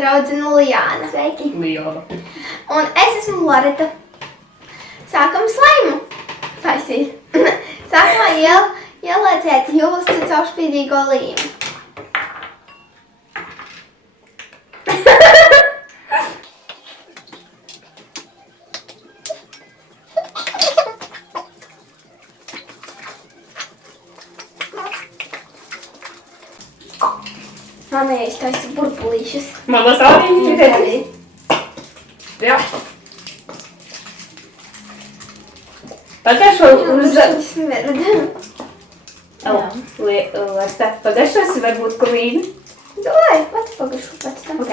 draudzene Lijāna. Sveiki. Liela. Un es esmu Loreta. Sākam slaimu taisīt. Sākumā ielieciet jūsu caurspīdīgo līmi. Manā iztaisa burbulīšas. Manas arī. Jā. Pagaršo uz... Pagaršosi varbūt klīni. Lai, pats pagaršu pēc tam. Ok.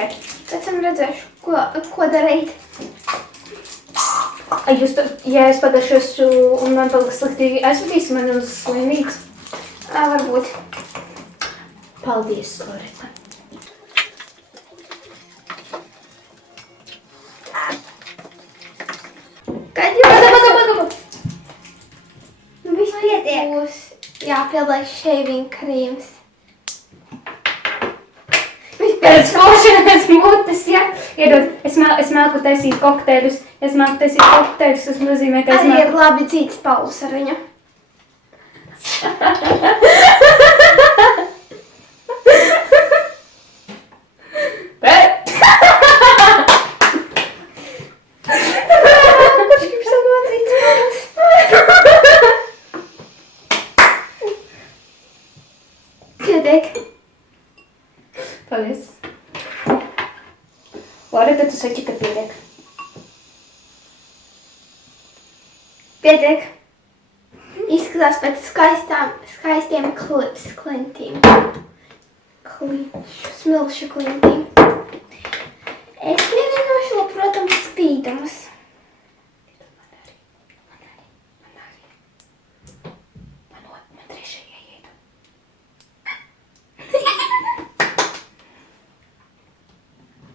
Pēc tam redzēšu, ko darīt. Ja es pagaršošu un man paliks slikti, aizvedīsi mani uz slimnīcu? Varbūt. Paldies, Loreta. Kad jūs... Pagaid. Viss pietiek. Būs jāpieliek shaving krīms. Pēc skošanas mutes, ja? Iedod, es māku taisīt kokteļus. Tas nozīmē, ka Arī ir labi dzīves paus ar viņu. Kurš grib samācīt paus? Pietiek. Paldies. Loreta, tu saki, ka pietiek. Pietiek. Izskatās pēc skaistiem klintīm. Smilšu klintīm. Es pievienošu, protams, spīdumus. Man trešajai iedu.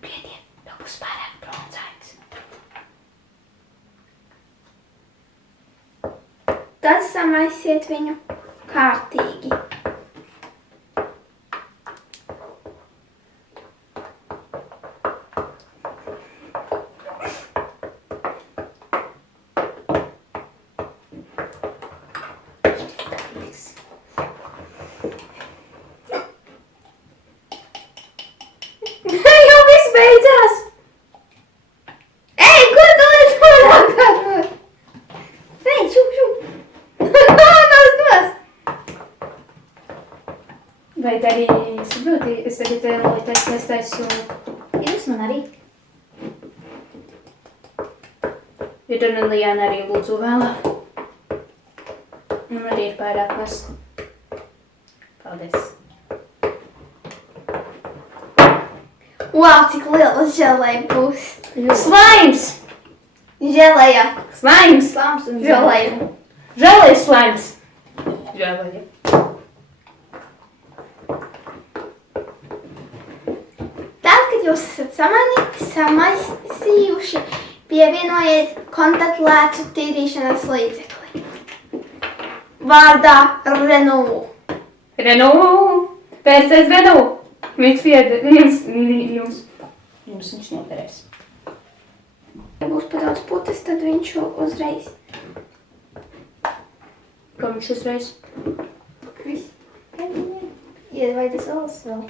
Pietiek, tev būs pārāk bronzains. Tad samaisiet viņu kārtīgi. Jau viss beidzās! Ei, kur tu līdz pārāk? Ei, šup! Nos! Vai arī saproti, es tagad es taisu... Jūs man arī? Vidun un Lijāna arī lūdzu vēlā. Man arī ir pārāk mas. Paldies. Wow, cik liela želeja būs. Slaims! Želeja. Slaims! Slāms un Želeja. Žēlēs slaims! Žēlēja. Tad, kad jūs esat samaisījuši, pievienojiet kontaktlēcu tīrīšanas līdzekli. Vārdā Renault. Renault! Pērcies Renault! Viņš jums viņš noderēs. Ja būs pa daudz putas, tad viņš uzreiz. Ko viņš uzreiz? Viss. Vai tas vēl?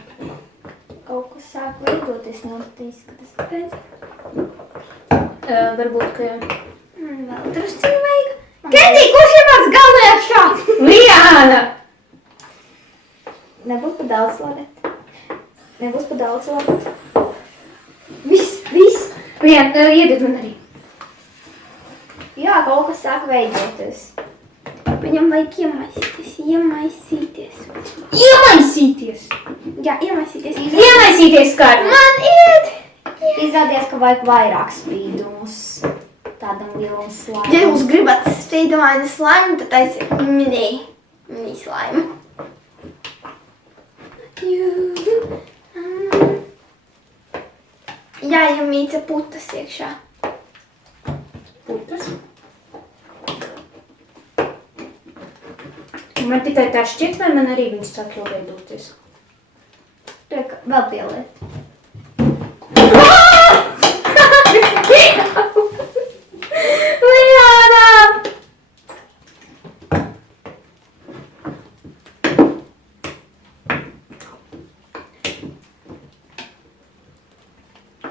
Kaut kas sāk veidoties, izskatās pēc. Varbūt, ka... Vēl drusciņu vajag. Kendi, kurš ir mans galvenajā? Lijāna! Nebūs pa daudz, Loreta. Viss. Iedod man arī. Jā, kaut kas sāk veidoties. Viņam vajag iemaisīties. Iemaisīties! Jā, iemaisīties. Iemaisīties, Kārli! Man iet! Izrādījās, ka vajag vairāk spīdumus tādam lielam slāmam. Ja jūs gribat spīdumainu slaimu, tad taisiet mini slaimu. Jāiemīca putas iekšā. Putas. Man tikai tā šķiet, vai man arī viņas sāk jau veidoties? Vēl pieliet.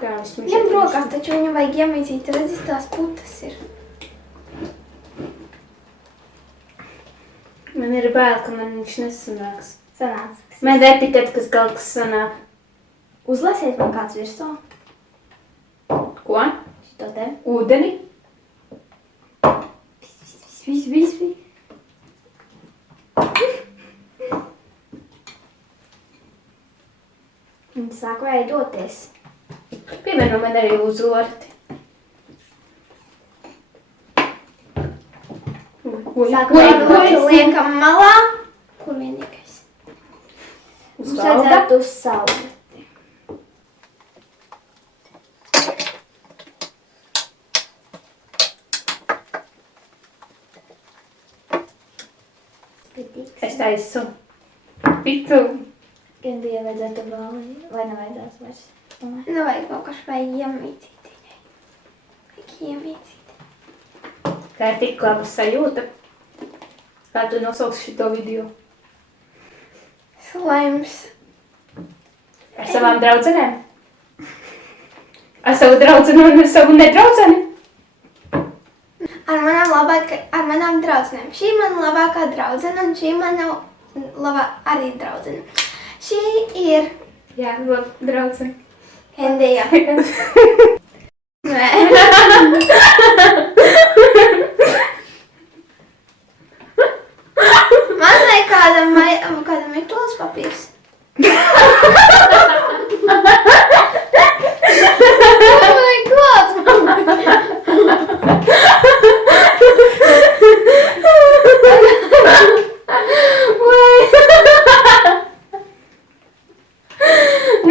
Jā, vismaz. Ņem rokās, taču viņam vajag iemīcīt, redzi, tās putas ir. Man ir bail, ka man viņš nesanāks. Sanāca. Man ir etiķeti, kas kaut kas sanāk. Uzlasiet man kāds virsū. Ko? Šito te. Ūdeni? Viss. Viņi sāk veidoties. Piemēram, man arī uzorti. Sāk Oi, veidoties. Liekam malā. Kur vienīgais? Mums vajadzētu uz sauli. Es taisu pitu. Gan bija vajadzētu vēl, vai nevajadzētu vairs? Nu, vajag kaut kas vajag iemīcīt viņai. Vajag iemīcīt. Tā ir tik laba sajūta. Kā tu nosauksi šito video? Slaims. Ar savām draudzenēm? Ar savu draudzeni un ar savu nedraudzeni? Ar manām draudzenēm. Šī ir mana labākā draudzene un šī ir mana arī draudzene. Šī ir Jā, laba draudzene. Hendija. Nē. Man vajag kādam ir tols papīrs. Man vajag tols papīrs.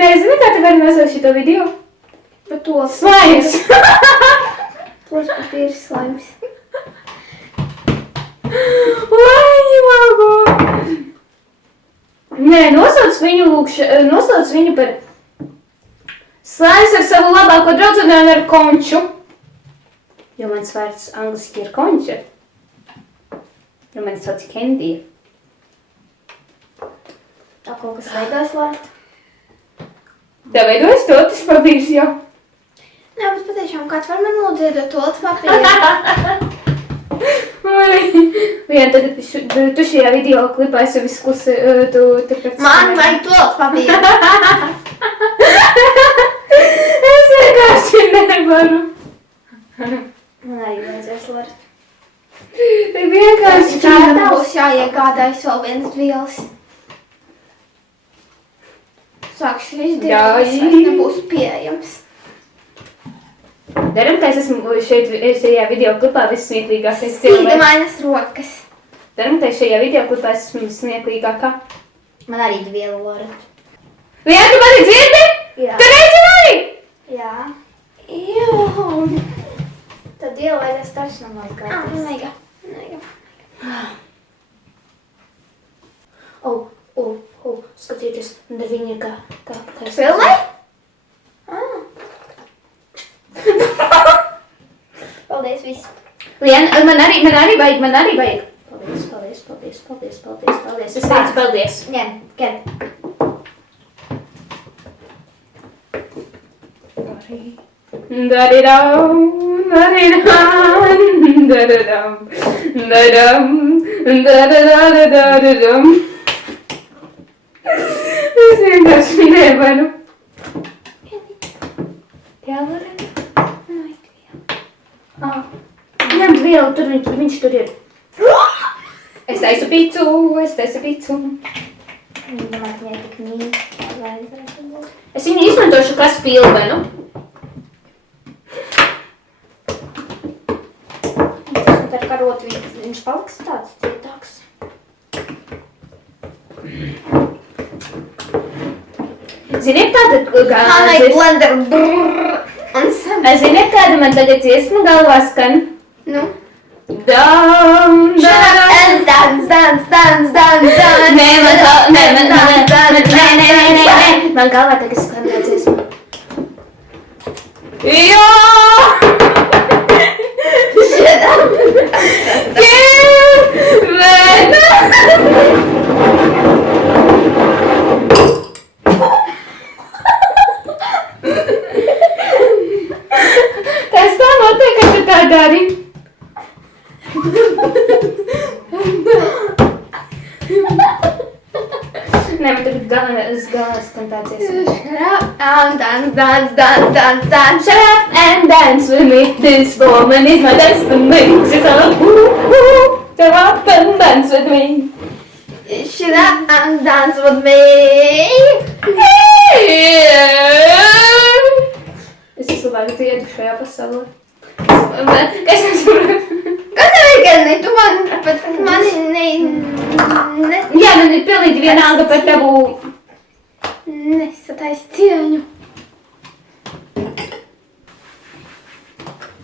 Nezinu, kā tu vari nosaukt šito video? Bet tols Slaims! Tols papīrs slaims. Lai, labu! Nē, nosauc viņu par slaims ar savu labāko draudzeni un ar konču. Jo mans vārds angliski ir konča. Jo mani sauc Kendija. Tā kaut kas veidojas vārdu. Tā veidojas totis papīrs jau. Jā, bet patiešām kāds var man lūdzu iedot tols papīru. Jā, tad tu šajā video klipā esi visklus, Man vajag tols papīru. Es vienkārši nevaru. Man arī vajadzēs vārdu. Tā vienkārši Čādam būs jāiegādājas vēl viens vielas. Sākšu izdarīt, tas nebūs pieejams. Daram, ka es esmu šajā video klipā vissmieklīgākais Spīdamainas rokas. Daram, ka šajā video klipā es esmu vissmieklīgākā. Man arī vielu vārdu. Jā, tu mani dzirdi? Jā. Tu redzi mani? Jā. Jū. Tad vielu vajadzēs taču nomazgāties. Nega. Skatieties, un ar viņu kā Filmai? Paldies, viss. Lien, man arī vajag. Paldies. Es teicu paldies. Ņem, ķer. Es vienkārši nevaru. Jā, varu. Ņem vielu, tur viņš tur ir. Es taisu picu. Domāju, viņai tik mīl. Vajadzētu būt. Es viņu izmantošu kā spilvenu. Ar karotu viņš paliks tāds cietāks. Ziniet, kāda Man vajag blender. Brrrr. Un sam. Ziniet, kāda man tagad dziesma galvā skan? Nu. Dam, Shut up and dance. Nē, man galvā tagad skan tā dziesma. Jā! Shut up. dari. Nē, bet tagad galvenais kontācijas. Shut up and dance, dance, dance, dance, dance. Shut up and dance with me. This woman is my destiny. She's all shut up and dance with me. Shut up and dance with me. Es esmu labāk dziedu šajā pasaulē. Es nesaprotu. Kas tev ir gan? Tu mani ne... Jā, man ir pilnīgi vienalga par tavu... Nesataisi cieņu.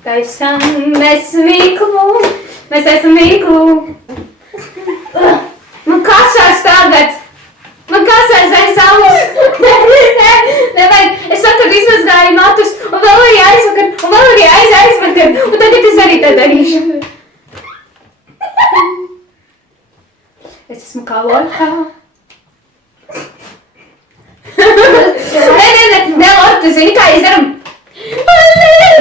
Taisam mēs mīklu. Mēs esam mīklu. Man kasās tagad. Man kasās aiz alus. Nevajag. Es vakar izmazgāju matus. Un vēl arī aizvakar. Un vēl arī aizvakar. Un tagad es arī tā darīšu. Es esmu kā Lorka. Nē, Lorka, tu zini, kā izdaram?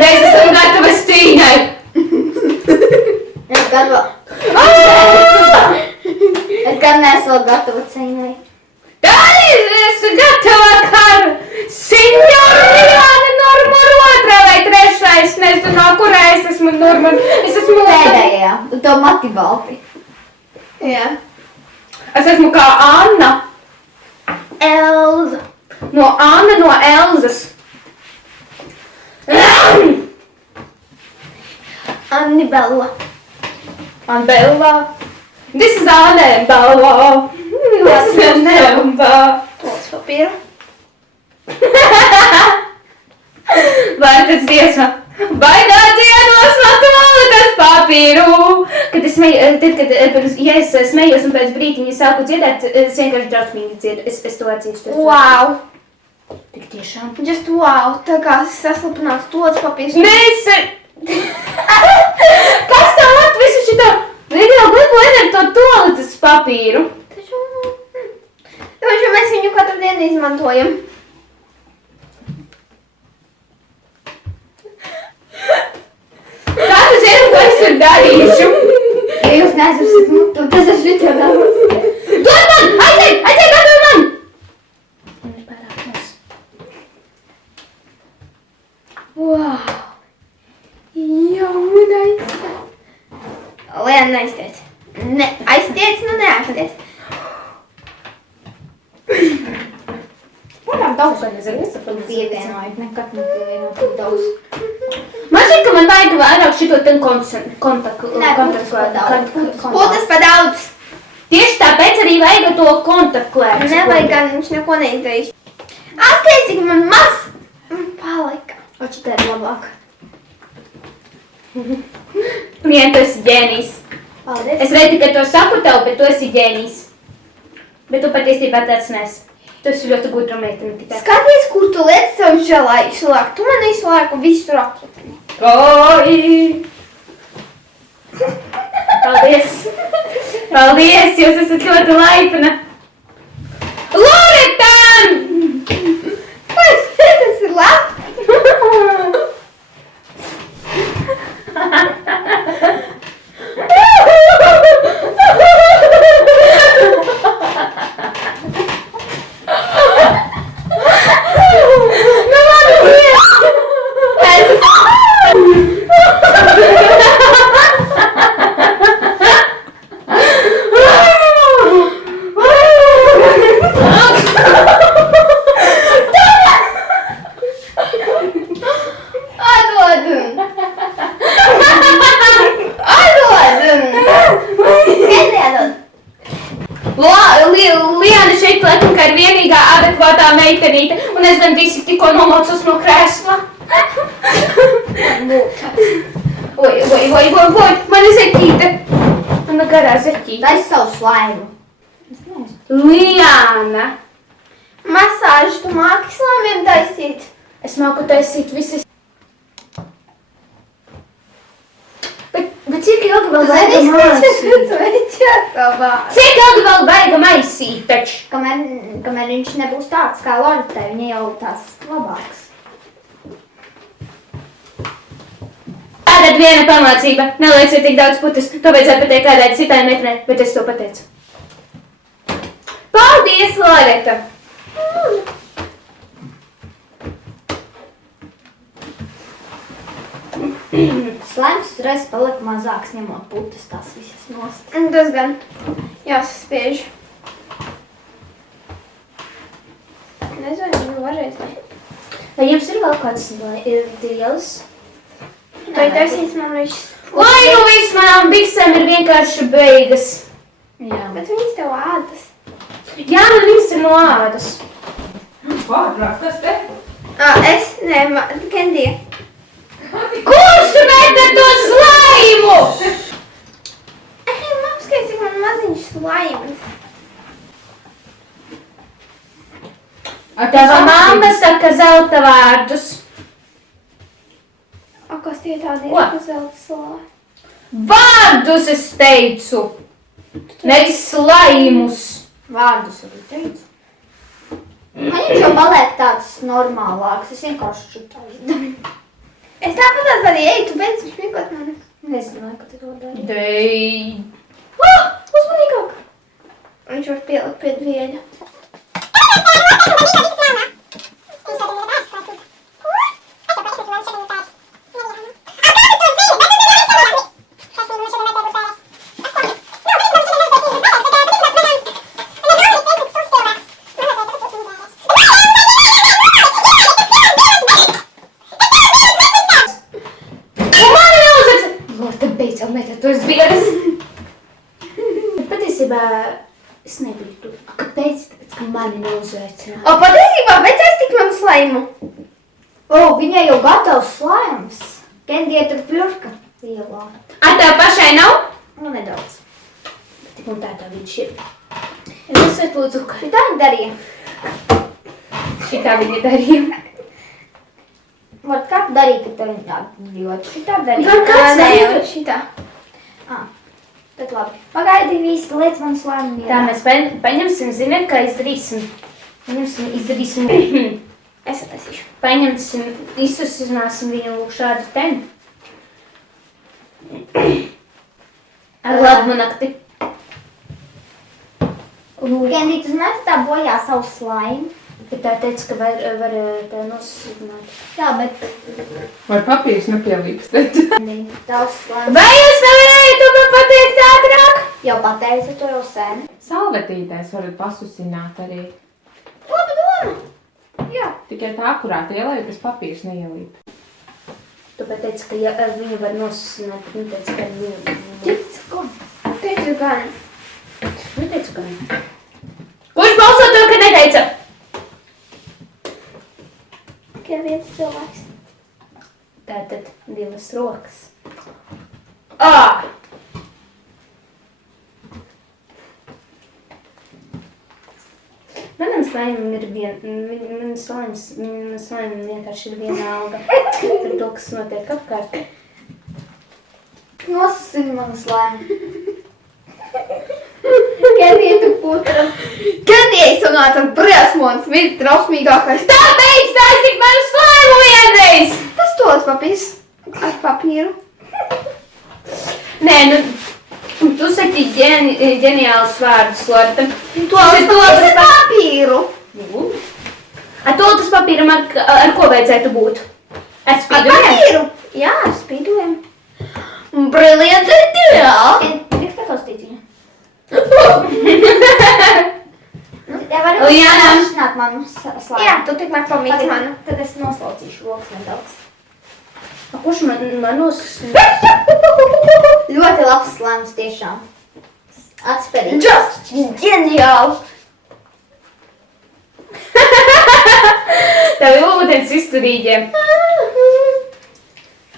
Mēs esam gatavas cīņai. Es gan vēl... Es gan neesmu gatava cīņai. Tā es gatava karu. Signorina numur 2 vai 3. Es nezinu, kurā es esmu numur. Es esmu Pēdējā. Un to mati balti. Jā. Es esmu kā Anna. Elza. No Anna no Elzas. Annibella. Annabella. This is Annabella. This is Annabella. Tols papīru. Vai tas tiesa? Vai tā dziedos no toaletes papīru? Kad es smējos un pēc brītiņa sāku dziedāt, es vienkārši drausmīgi dziedu. Es to atzīstu. Wow. Tik tiešām. Just wow. Tā kā saslapināts tols papīrs. Mēs... Kas tev at visu šito video klipu ar to toaletes papīru? Taču... Taču mēs viņu katru dienu izmantojam. Kā tu zini, ko es tur darīšu? Ja jūs neesat mutu, tas ir šitā darbos. Dod man! Aiziet! Aiziet, atdod man! Man ir pārāk maz. Wow. Jā, man aiztiec. Lēn, neaiztiec. Ne, aiztiec, nu neaiztiec. Varam daudz, Es nezinu, es saprotu, pievienojot, nekad nepievienot tik daudz. Man šķiet, ka man vajag vairāk šito ten kontaktu. Nē, būtis pa daudz. Būtas pa daudz. Tieši tāpēc arī vajag to kontaktklēru. Nevajag gan, viņš neko neizdarīs. Atskaties, cik man maz palika. O šitā ir labāk. Vien, tu esi ģēnijs. Paldies. Es redzu, ka to saku tev, bet tu esi ģēnijs. Bet tu patiesībā tāds nes. Tu esi ļoti gudra meitene tikai. Skaties, kur tu liec savu želaišu laiku. Tu man visu laiku visur aplipini. Oi! Paldies! Paldies, jūs esat ļoti laipna! Loretan! Tas ir labi. Liana šeit laikam, ka ir vienīgā adekvātā meitenīte, un es gan visi tikko nomocos no krēsla. Oi, man ir zeķīte. Mana garā zeķīte. Taisi savu slaimu. Liana. Masāžu tu māki slāmiem taisīt. Es māku taisīt visas. Bet cik ilgi vēl vajag maisīt? Cik ilgi vēl vajag maisīt taču? Kamēr viņš nebūs tāds kā Lortai, viņa jau tāds labāks. Tātad Tad viena pamācība. Nelieciet tik daudz putas. To vajadzētu pateikt kādai citai meitenei, bet es to pateicu. Paldies, Loreta! Slaims uzreiz palika mazāks, ņemot putas tās visas nost. Tas gan jāsaspiež. Nezinu, varēs. Vai jums ir vēl kāds dielas? Vai taisīs man viss? Lai nu viss manām biksēm ir vienkārši beigas. Jā. Bet viņas tev ādas. Jā, man viss ir no ādas. Pārbrauc, kas te? Kendija. Kurš met ar to slaimu? Man apskaits, cik man maziņš slaims. Tava mamma saka zelta vārdus. Kas tie tādi ir, Ko? kas zelta slā? Vārdus es teicu. Nevis slaimus. Vārdus arī teicu. Man viņš jau paliek tāds normālāks. Es vienkārši šitā izdarīju. Es tāpatās darīju, ej, tu beidz šmikot mani. Nezināju, ka tu to dari. Dei. Uzmanīgāk. Viņš var pielikt pie dvieļa. Beidzot metāt tos bieras. Bet patiesībā es nebiju tur. Kāpēc? Tāpēc, ka mani neuzveicināja. O, patiesībā, bet es tik man slaimu. Viņai jau gatavs slaims. Kendija tur pļurka lielā. Tev pašai nav? Nu, nedaudz. Tik un tā viņš ir. Es lūdzu, ka Šitā viņa darīja. šitā viņa darīja. Var kā darīt, ka tev viņa ļoti šitā darīja. Var kāds Nē, darīt? šitā. Tad labi. Pagaidi visi, liec man slaimu Tā mierā. mēs paņemsim, ziniet, kā izdarīsim. Izdarīsim. Es attaisīšu. Paņemsim, izsusināsim viņu šādu ten. Ar labu nakti. Kendija, tu zināji, ka tā bojā savu slaimu? Bet tā teica, ka var tā nosusināt. Jā, bet Var papīrs nepielīpstēt. tavs slaims. Vai jūs nevarējāt to man pateikt ātrāk? Jau pateicu to jau sen. Salvetītēs varat pasusināt arī. Laba doma. Jā. Tikai tā akurāti ielēja, tas papīrs neielīp. Tu pateici, ka viņu var nosusināt, bet neteici, ka viņu... Tic, ko? Teicu gan. Neteicu, ka viņu. Kurš balso to, ka neteica? Tikai viens cilvēks. Tātad divas rokas. Ā! Manam slaimam ir man slaimam vienkārši ir viena alga par to, kas notiek apkārt. Nosusini manu slaimu. Kendija, tu putra. Kendija, sanāca briesmons, viss drausmīgākais. Tā beidz, tā es tik manu slaimu vienreiz! Tas tos papīrs ar papīru. Nē, nu, tu saki ģeniālus vārdus, Lorita. Tas ir papīru. Ar toltas papīram ar ko vajadzētu būt? Ar Ar spīdumiem? papīru? Jā, ar spīdumiem. Brilliant idea. Gribu kā taustītiņu. Tev var Ujāna. pašināt manu slaimu. Jā, tu tikmēr pamīti manu. Tad es noslaucīšu rokas nedaudz. Kurš man nosusināt? Ļoti labs slaims tiešām. Atspērīt. Just ģeniāli. Tev ir ūdens izturīgie.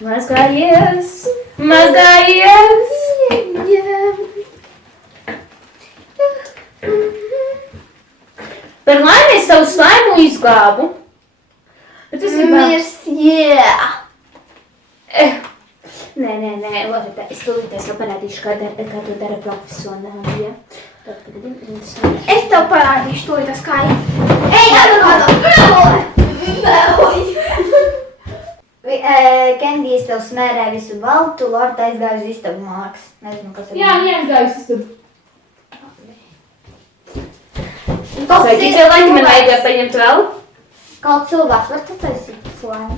Mazgājies, mazgājies. Par laimi es savu slaimu izglābu. Bet es gribētu... Mirs, yeah. Nē, Lorita, es tūlīties vēl parādīšu, kā to dara profesionāli, ja? Tad, kad Es tev parādīšu to, tas kā ir. Ej, bravo! Kendijs tev smērē visu baltu, Lorda aizgāja uz istabu māks. Nezinu, kas ir. Jā, neaizgājusi tad. Kaut Sveiki, cilvēki, man vajag paņemt vēl. Kaut cilvēks var taisīt slēmu.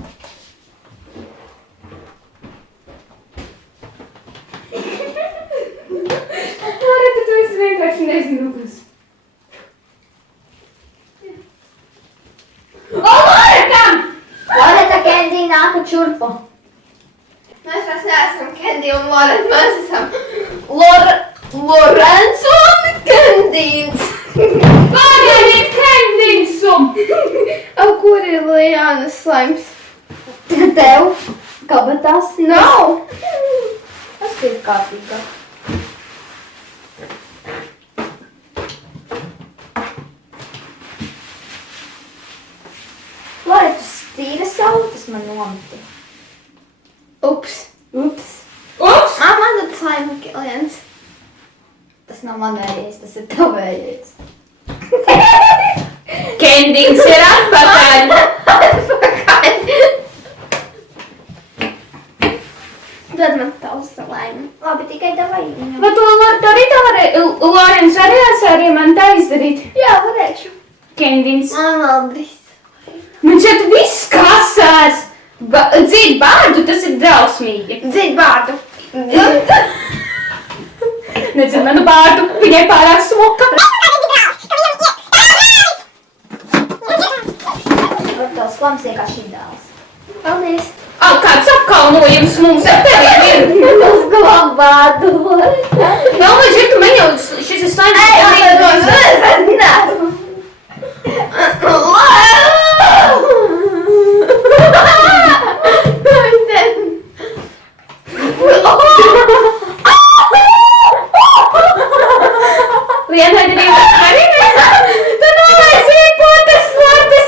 Lora, tu esi vienkārši nezinu, kas. O, Loreta! Loreta, Kendija nāka čurpu. Mēs vairs neesam Kendi un Lorenz, mēs esam Lorenzo un Kendīns. Pagaidiet, Kendinsu! Kur ir Lijānas slaims? Tev kabatās. Nav! Tas ir kārtībā. Loreta, stīra savu, tas man nometi. Ups. Ups. Ups! Mamma, tad slaimu Liens. Tas nav manējais, tas ir tavējais. Kendings ir atpakaļ! Dod man tavs slaimu. Labi, tikai davai viņam. Bet to Loreta arī tā varēja, Lorens varēs arī man tā izdarīt. Jā, varēšu. Kendings. Man vēl drīz. Man šeit viss kasās! Dzīt bārdu, tas ir drausmīgi. Dzīt bārdu. Nedzird manu bārdu, viņai pārāk smuka. Tavs slams vienkārši ideāls. Paldies. Kāds apkaunojums mums ar tevi ir? Uz glabādu, Loreta. Vēl man šeit, man jau šis ir slaims. Lienai arī tu nolaisīji potes,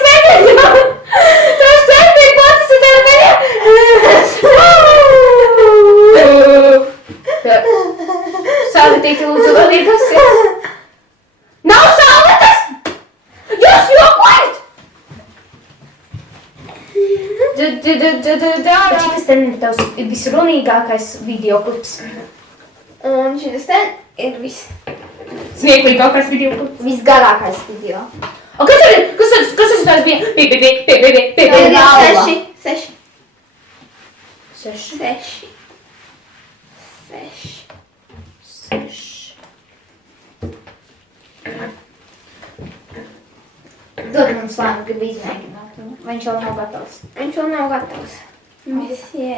nezinu. Tu šķēpīji potes un tev Saulītīti lūdzu vēl iedosi. Nav saulītas! Jūs jokojat! Čikas ten ir tavs visrunīgākais videoklips. Un šis ten ir viss. Smieklīgākais videoklips. Visgarākais video. O, kas tas bija? Ir galva. 6. Seši. 6. Dod man slēmu, gribu izmēģināt. Viņš vēl nav gatavs. Viņš vēl nav gatavs. Misie.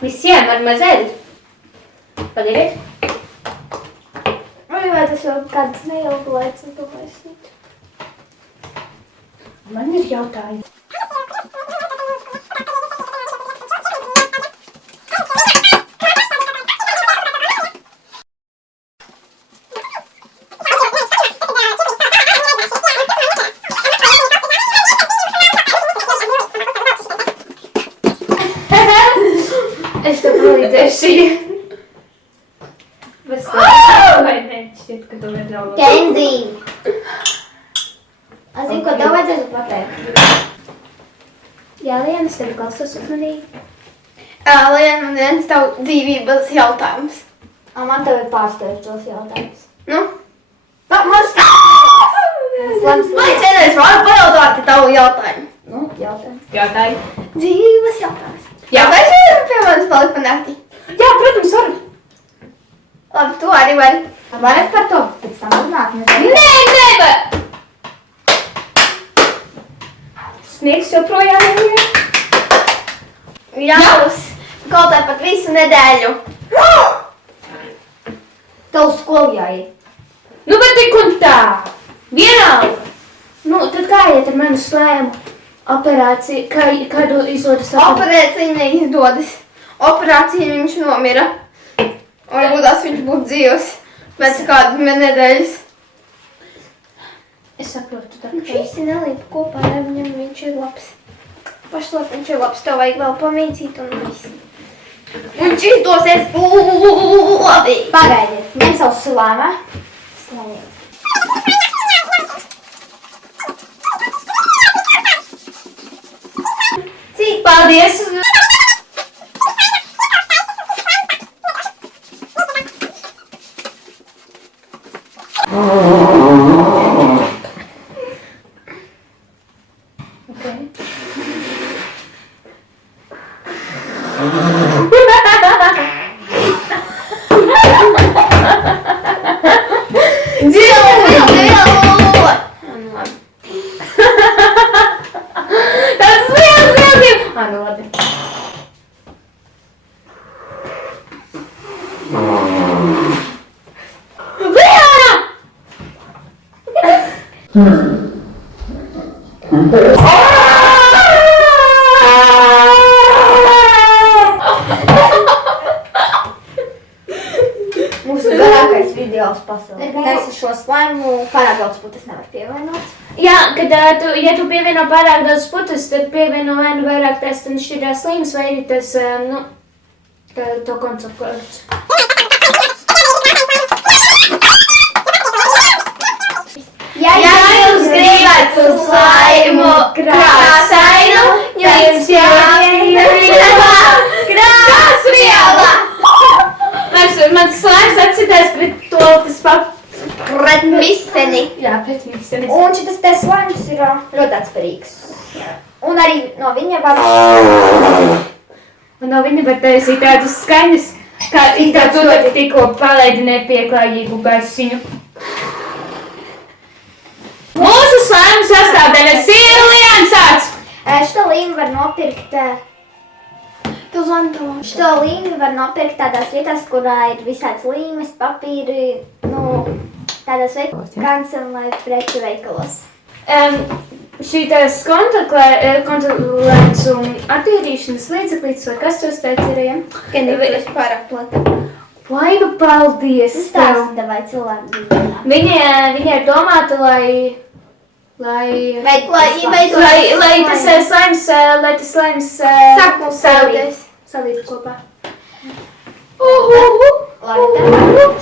Visiem ar mazēli. Pagaidiet. Vai tas vēl kāds neilgu laiks atpakaļsīt? Man ir jautājumi. Es tev palīdzēšu. Bet vai ne, šķiet, ka tu nedraugot. Kendi! Es zinu, ko tev vajadzētu pateikt. Jā, Liena, es tevi klausos uzmanīgi. Lien, man viens tavu dzīvības jautājums. Man tev ir pārsteidzošs jautājums. Nu? Man slēms. Man vienreiz varu pajautāt tavu jautājumu. Nu, jautājums. Jautāji. Dzīvības jautājums. Jā. Vai tu vari pie manis palikt pa naktī? Jā, protams, varu. Labi, tu arī vari. Varat par to pēc tam runāt? Nē, nevar! Sniegs joprojām ir. Jāus. Kaut tāpat visu nedēļu. Tev skolu jāiet. Nu, bet tik un tā. Vienalga. Nu, tad kā iet ar manu slēmu operāciju? Kādu izdodas Operācija neizdodas. Operācija viņš nomira. Varbūt tās viņš būtu dzīvs pēc kādu nedēļas. Es saprotu, tā Viņš īsti nelīpa kopā ar viņam, viņš ir labs. Pašlāk viņš ir labs, tev vajag vēl pamīcīt un viss. Viņš izdosies labi. Pagaidiet, ņem savu slēmē. Slēmiet. Cik Paldies! Tas liels! Nu labi. Liela! Mūsu garākais videos pasaulē. Es šo slaimu pārāk daudz putas nevar pievienot. Jā, kad ja tu pievieno pārāk daudz putas, tad pievieno vai nu vairāk tas šķirās slīmes, vai arī tas, to koncepts. Ja jūs gribat uz slaimu krāsainu, jums jāpievieno krāsviela. Mans slaims atsitās pret to, tas Pret miseni. Jā, pret miseni. Un šitas te slaims ir ļoti atspērīgs. Un arī no viņa var... Un no viņa var taisīt tādas skaņas, kā tu tikko palaidi nepieklājīgu basiņu. Mūsu slaimu sastāvdaļas ir liansāts! Šito līmu var nopirkt... Šito līmu var nopirkt tādās vietās, kurā ir visāds līmes, papīri, tādās kancelē preču veikalos. Šīs kontaklēns un attīrīšanas līdzeklītes, vai kas tos teica ir, ja? Gan ir tas pārāk plata. Vai nu paldies tev! Stāsta vai cilvēku. Viņa ir domāta, lai tas slaims salītu kopā.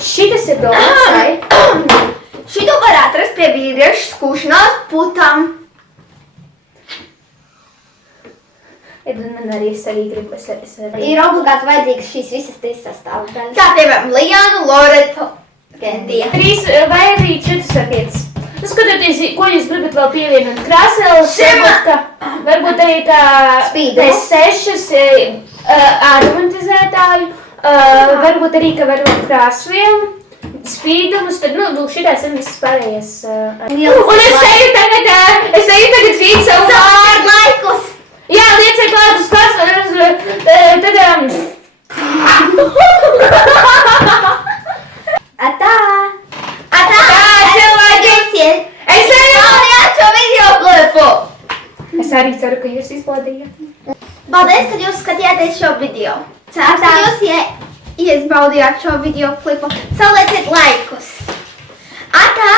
Šitas ir domāts, vai? Šito var atrast pie vīriešu skūšanās putām. Man arī es arī gribu. Ir obligāti vajadzīgas šīs visas trīs sastāvdaļas. Tā, piemēram, Liana, Loreta, Kendija. 3 vai arī 4 vai 5. Skatoties, ko jūs gribat vēl pievienot krāsēlas, varbūt arī kā P6 aromatizētāju, varbūt arī, ka var vēl krāsvielu, spīdumus, tad, šitās ir visas pārējās. Un es eju tagad vīt savu Vārdlaikus! Jā, lieciet klāt uz klāstu, tad... Atā! Cilvēki! Es eju! Paldies šo video klipu! Es arī ceru, ka jūs izbaudījāt. Paldies, ka jūs skatījāties šo video. Ceru, ka jūs izbaudījāt šo video klipu. Salieciet laikus! Atā!